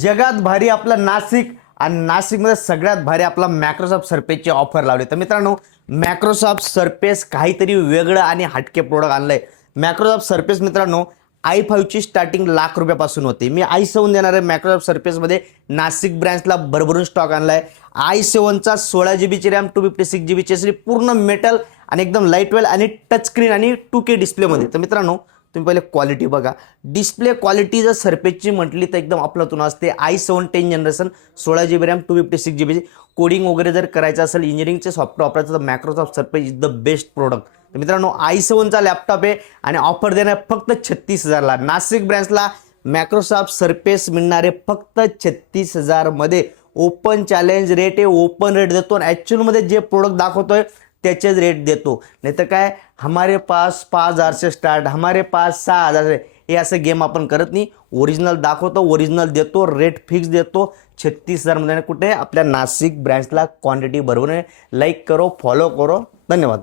जगात भारी आपलं नाशिक आणि नाशिकमध्ये सगळ्यात भारी आपला मायक्रोसॉफ्ट सरफेसची ऑफर लावली। तर मित्रांनो, मायक्रोसॉफ्ट सरफेस काहीतरी वेगळं आणि हटके प्रोडक्ट आणलंय। मायक्रोसॉफ्ट सरफेस मित्रांनो i5 ची स्टार्टिंग लाख रुपयापासून होती। मी i7 देणार आहे मायक्रोसॉफ्ट सरफेसमध्ये। नाशिक ब्रँचला भरभरून स्टॉक आणलाय। i7 चा 16 GB ची रॅम 256 GB ची पूर्ण मेटल आणि एकदम लाईट वेल आणि टच स्क्रीन आणि 2K डिस्प्लेमध्ये। तर मित्रांनो तुम्ही पहिले क्वालिटी बघा। डिस्प्ले क्वालिटी जर सरफेसची म्हटली तर एकदम अफलातून असते। i7 10 generation 16 GB RAM 256 GB coding वगैरे जर करायचं असेल, इंजिनिअरिंगचे सॉफ्टवेअर वापरायचं तर Microsoft surface is the best product. तर मित्रांनो i7 चा लॅपटॉप आहे आणि ऑफर देणार फक्त 36,000 ला। नाशिक ब्रँचला मायक्रोसॉफ्ट सरफेस मिळणार आहे फक्त 36,000 मध्ये। ओपन चॅलेंज रेट आहे, ओपन रेट देतो आणि ॲक्च्युअलमध्ये जे प्रोडक्ट दाखवतोय त्याचेच रेट देतो। नाही तर काय हमारे पास 5,000 से स्टार्ट, हमारे पास 6,000 से, हे असं गेम आपण करत नाही। ओरिजिनल दाखवतो, ओरिजिनल देतो, रेट फिक्स देतो 36,000 मध्ये। कुठे आपल्या नाशिक ब्रँचला क्वांटिटी भरवून लाईक करो, फॉलो करो। धन्यवाद।